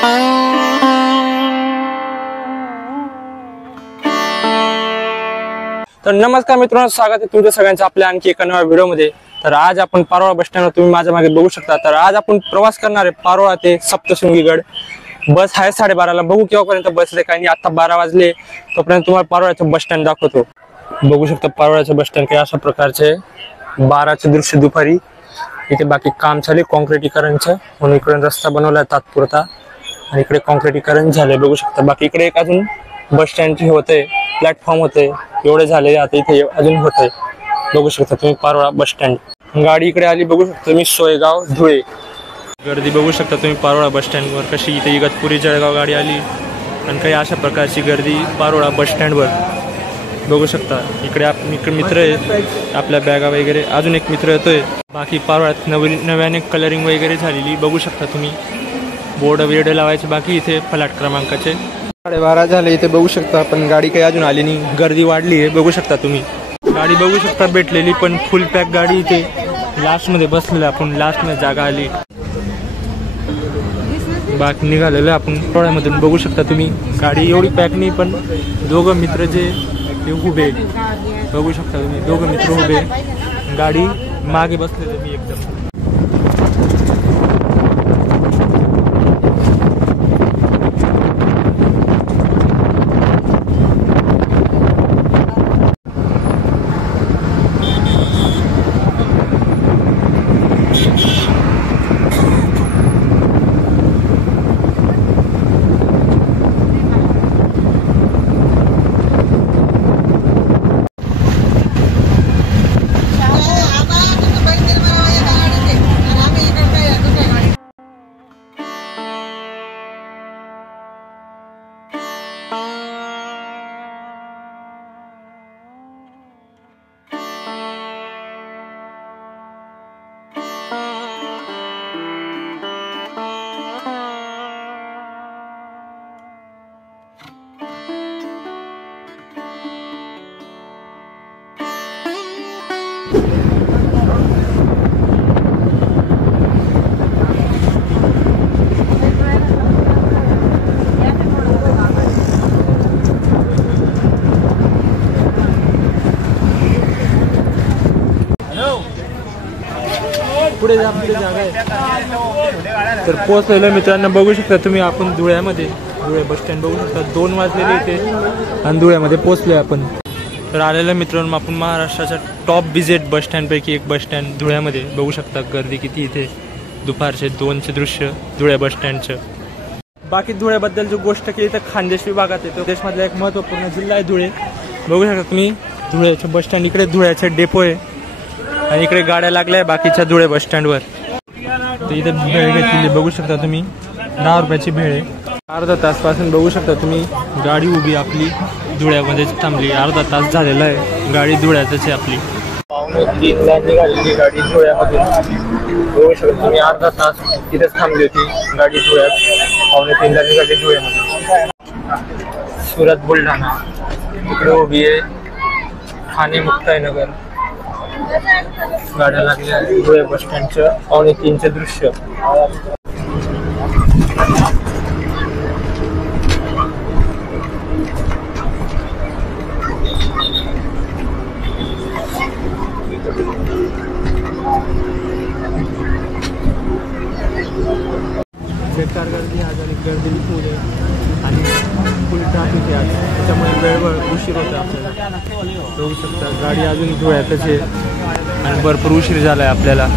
तर नमस्कार मित्रांनो, स्वागत आहे तुमच्या सगळ्यांचं आपल्या आणखी एका नव्या व्हिडिओमध्ये। तर आज आपण पारोळा बस स्टँडवर तुम्ही माझ्या मागे बघू शकता। तर आज आपण प्रवास करणार आहे पारोळा ते सप्तशृंगीगड। बस आहे 12:30ला, बघू केव्हापर्यंत बस आहे। काही आता 12 वाजले, तोपर्यंत तुम्हाला पारोळ्याचं बस स्टँड दाखवतो। बघू शकता पारोळ्याचं बस स्टँड काही अशा प्रकारचे 12चे दृश्य दुपारी। इथे बाकी काम चालू कॉन्क्रिटीकरणचं, म्हणून इकडे रस्ता बनवला तात्पुरता आणि इकडे कॉन्क्रिटीकरण झाले। बघू शकता बाकी इकडे एक अजून बस स्टँडची होते, प्लॅटफॉर्म होते, एवढे झाले। आता इथे अजून होते, बघू शकता तुम्ही पारोळा बस स्टँड। गाडी इकडे आली, बघू शकता तुम्ही सोयगाव धुळे। गर्दी बघू शकता तुम्ही पारोळा बस स्टँडवर कशी। इथे इगतपुरी जळगाव गाडी आली आणि काही अशा प्रकारची गर्दी पारोळा बस स्टँडवर बघू शकता। इकडे मित्र आहेत, आपल्या बॅगा वगैरे। अजून एक मित्र येतोय। बाकी पारोळ्यात नव्याने कलरिंग वगैरे झालेली बघू शकता तुम्ही। बोर्ड वेड लावायचे बाकी इथे फ्लॅट क्रमांकाचे। 12:30 झाले इथे बघू शकता, पण गाडी काही अजून आली नाही, गर्दी वाढली आहे बघू शकता तुम्ही। गाडी बघू शकता भेटलेली, पण फुल पॅक गाडी। इथे लास्ट मध्ये बसलेलं आपण, लास्ट मध्ये जागा आली। बाकी निघालेलं आपण पारोळ्यामधून बघू शकता तुम्ही। गाडी एवढी पॅक नाही, पण दोघं मित्र जे ते उभे बघू शकता तुम्ही। दोघं मित्र उभे, गाडी मागे बसलेलं मी एकदम। पुढे जागा आहे। तर पोहोचलेलं मित्रांनो बघू शकता तुम्ही आपण धुळ्यामध्ये। धुळे बस स्टँड बघू शकता, 2 वाजलेले इथे आणि धुळ्यामध्ये पोहोचलोय आपण। तर आलेलं मित्रांनो आपण महाराष्ट्राच्या टॉप विजिट बस स्टँडपैकी एक बस स्टँड धुळ्यामध्ये बघू शकता। गर्दी किती इथे, दुपारचे 2चे दृश्य धुळे बस स्टँडचं। बाकी धुळ्याबद्दल जो गोष्ट केली तर खानदेश विभागात येतो, देशमधला एक महत्त्वपूर्ण जिल्हा आहे धुळे। बघू शकता तुम्ही धुळ्याचं बस स्टँड, इकडे धुळ्याचे डेपो आहे आणि इकडे गाड्या लागल्या बाकीच्या धुळे बस स्टँडवर। तर इथे भेळ घेतलेली बघू शकता तुम्ही, 10 रुपयाची भेळ आहे। अर्धा तासपासून बघू शकता तुम्ही गाडी उभी आपली धुळ्यामध्ये थांबली। अर्धा तास झालेला आहे, गाडी धुळ्यातच आहे आपली। 2:45ला निघालेली गाडी धुळ्यामधून बघू शकता तुम्ही। अर्धा तास तिथेच थांबली होती गाडी धुळ्यात। 2:45ला निघाली धुळ्यामध्ये। सुरत बुलढाणा इकडे उभी आहे, ठाणे मुक्ताईनगर गाड्या लागल्या धुळे बस स्टँडचं 2:45चे दृश्य। बेकार गर्दी आज आणि गर्दी फुल आहे आणि फुल ट्रॅफिक आहे आज, त्याच्यामुळे वेळेवर उशीर होता आपल्याला। बघू शकता गाडी अजून धुळ्यातच आहे आणि भरपूर उशीर झालाय आपल्याला।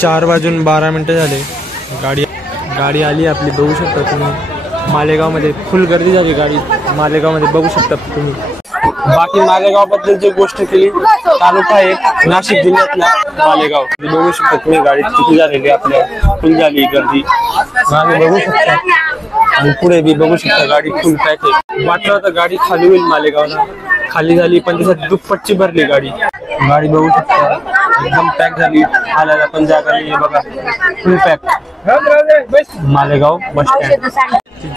4:12 झाले. गाडी आली आपली, बघू शकता तुम्ही. मालेगावमध्ये फुल गर्दी झाली गाडी मालेगावमध्ये, बघू शकता तुम्ही. बाकी मालेगाव बद्दल जी गोष्ट केली, तालुका आहे नाशिक जिल्ह्यातला मालेगाव, बघू शकता तुम्ही. गाडी किती झालेली आपल्या, फुल झाली गर्दी मागे बघू शकता. आणि पुढे बी बघू शकता गाडी फुल पॅक आहे. वाटलं होतं गाडी खाली होईल मालेगावला, खाली झाली पण त्याच्यात दुप्पटची भरली गाडी बघू शकता. एकदम पॅक झाली, हालायला पण जागा नाही बघा, फुल पॅक. मालेगाव बस स्टँड,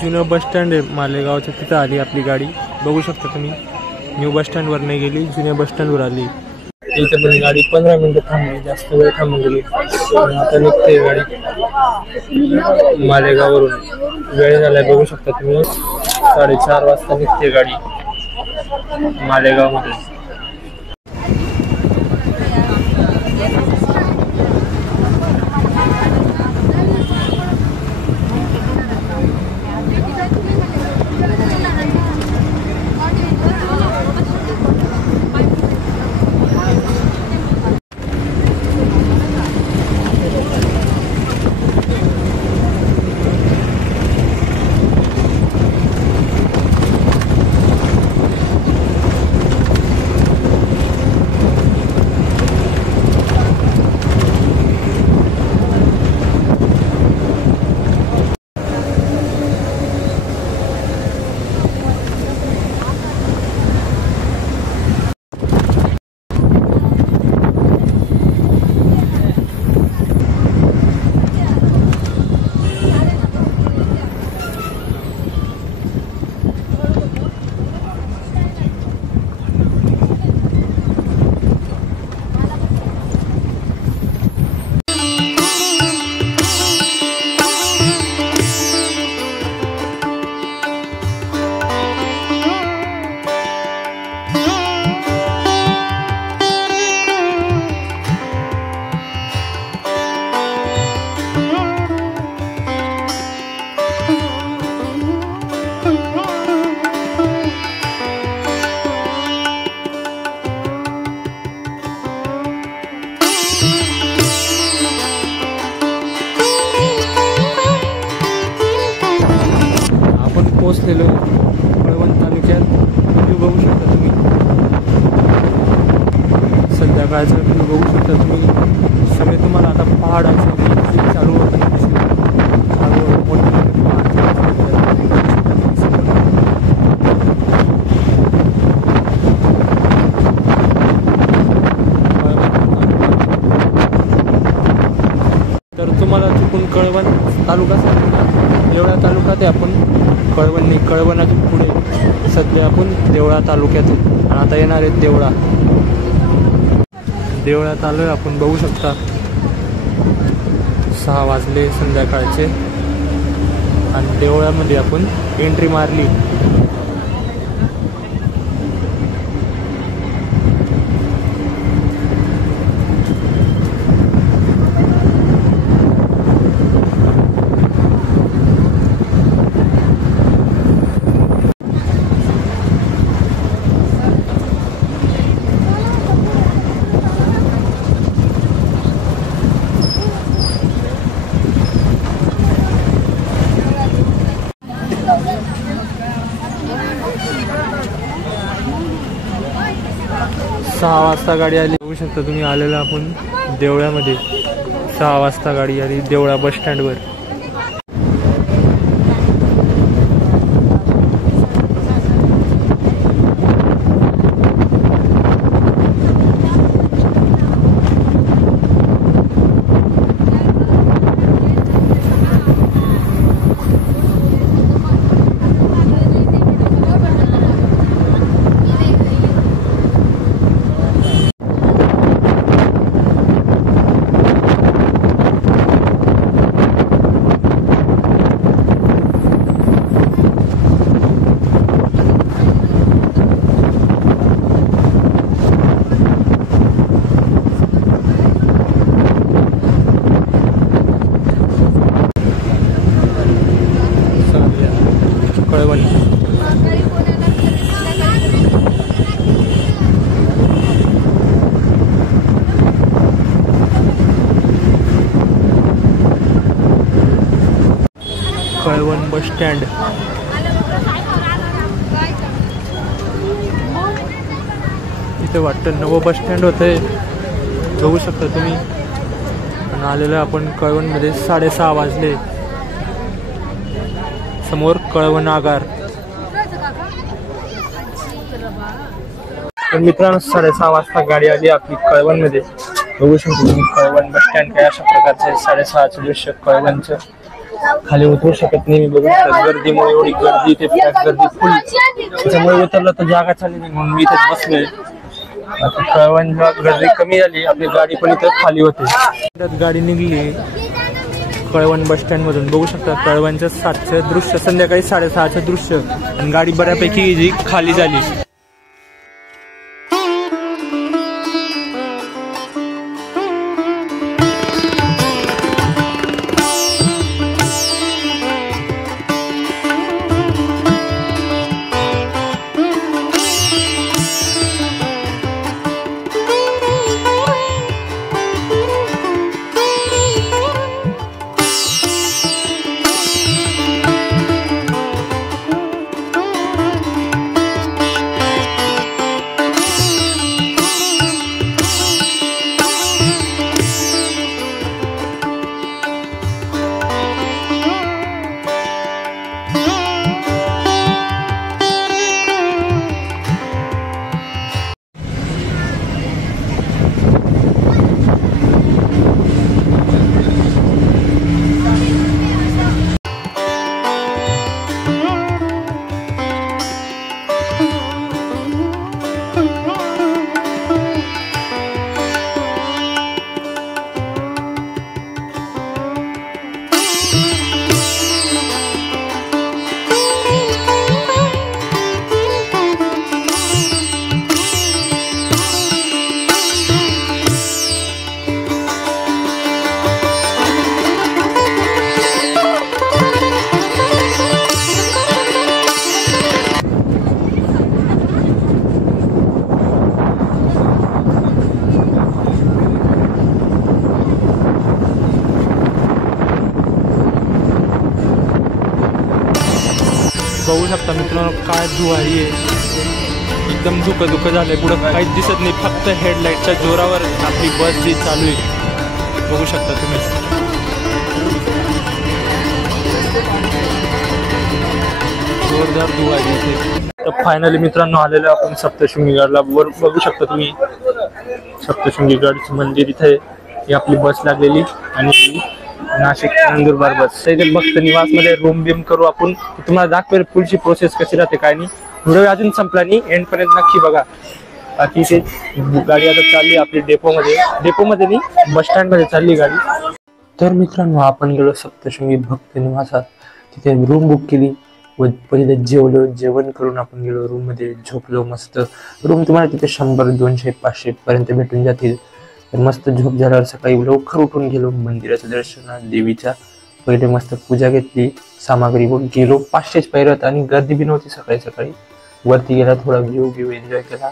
जुनं बस स्टँड आहे मालेगावचं, तिथं आली आपली गाडी बघू शकता तुम्ही. न्यू बस स्टँड वर नाही गेली, जुन्या बस स्टँड वर आली. इथे पण गाडी 15 मिनिटं थांबली, जास्त वेळ थांबून गेली. आता निघते गाडी मालेगाववरून. वेळ झालाय बघू शकता तुम्ही, 4:30 वाजता निघते गाडी मालेगाव मध्ये. पोहोचलेलो कळवण तालुक्यात. व्ह्यू बघू शकता तुम्ही, संध्याकाळचा व्ह्यू बघू शकता तुम्ही. सगळे तुम्हाला आता पहाडाचं चालू होतं, हळूहळू मोठे तर तुम्हाला चुकून कळवण तालुका देवळा तालुका ते आपण कळवणाच्या पुढे सध्या आपण देवळा तालुक्यातून. आणि आता येणार आहेत देवळात आलोय आपण, बघू शकता. 6 वाजले संध्याकाळचे आणि देवळामध्ये आपण एंट्री मारली. सहा वाजता गाडी आली, बघू शकता तुम्ही. आलेला आपण देवळामध्ये, 6 वाजता गाडी आली देवळा बस स्टँडवर. Kalwan bus stand. इथे वाटतं नवं बस स्टँड होतंय, बघू शकता तुम्ही. आणि आलेलं आपण कळवणमध्ये 6:30 वाजले. समोर कळवण आगार. तर मित्रांनो 6:30 वाजता गाडी आली आपली कळवणमध्ये. बघू शकतो तुम्ही कळवण बस स्टँड काय अशा प्रकारचं 6:30चं दृश्य कळवणचं. खाली उतरू शकत नाही. बघू शकता गर्दीमुळे एवढी गर्दी, इथे फ्लॅट गर्दी फुल. त्याच्यामुळे उतरलं तर जागा चालली नाही म्हणून मी इथेच बसलोय. कळवण गर्दी कमी झाली, आपली गाडी पण इथं खाली होते. गाडी निघली कळवण बस स्टँड मधून. बघू शकता कळवणचं 7चं दृश्य, संध्याकाळी 6:30चं दृश्य. आणि गाडी बऱ्यापैकी जी खाली झाली. बघू शकता मित्रांनो काय धुवारी आहे. एकदम धुकं झालंय. पुढं काहीच दिसत नाही, फक्त हेडलाईटच्या जोरावर आपली बस जी चालू आहे. बघू शकता तुम्ही. जोरदार धुवारी इथे. तर फायनली मित्रांनो आलेलो आपण सप्तशृंगी गडला. वर बघू शकता तुम्ही सप्तशृंगी गडचं मंदिर इथे आहे. ही आपली बस लागलेली आणि नाशिक नंदुरबार बस. इथे भक्त निवास मध्ये रूम बिम करू आपण. तुम्हाला दाखवेल पुढची प्रोसेस कशी राहते काय नाही. व्हिडिओ अजून संपला नाही, एंड पर्यंत नक्की बघा. बाकी इथे गाडी आता चालली आपली डेपोमध्ये नाही बस स्टँड मध्ये चालली गाडी. तर मित्रांनो आपण गेलो सप्तशृंगी भक्त निवासात. तिथे रूम बुक केली व पहिले जेवलो. जेवण करून आपण गेलो रूम मध्ये, झोपलो मस्त. रूम तुम्हाला तिथे 100, 200, 500 पर्यंत भेटून जातील. तर मस्त झोप झाल्यावर सकाळी लवकर उठून गेलो मंदिराचं दर्शनात. देवीच्या पहिले मस्त पूजा घेतली, सामग्री व गेलो. 500 पायऱ्यात आणि गर्दी बी नव्हती सकाळी. वरती गेला, थोडा व्ह्यू एन्जॉय केला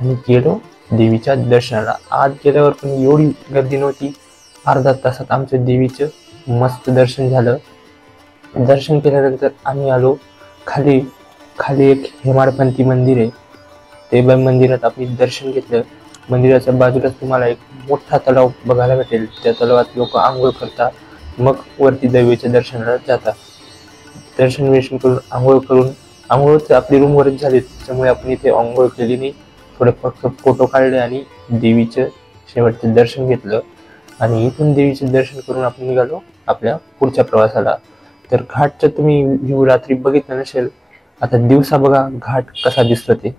आणि गेलो देवीच्या दर्शनाला. आज गेल्यावर पण एवढी गर्दी नव्हती. अर्धा तासात आमचं देवीचं मस्त दर्शन झालं. दर्शन केल्यानंतर आम्ही आलो खाली. एक हेमाडपंथी मंदिर आहे, ते मंदिरात आम्ही दर्शन घेतलं. मंदिराच्या बाजूलाच तुम्हाला एक मोठा तलाव बघायला भेटेल. त्या तलावात लोक आंघोळ करतात, मग वरती देवीच्या दर्शनाला जातात. दर्शन करून आंघोळ आपली रूमवरच झाली, त्यामुळे आपण इथे आंघोळ केली नाही. थोडे फक्त फोटो काढले आणि देवीचं शेवटचं दर्शन घेतलं. आणि इथून देवीचे दर्शन करून आपण निघालो आपल्या पुढच्या प्रवासाला. तर घाटचा तुम्ही व्ह्यू रात्री बघितलं नसेल, आता दिवसा बघा घाट कसा दिसतो ते.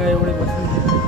काय एवढे बसून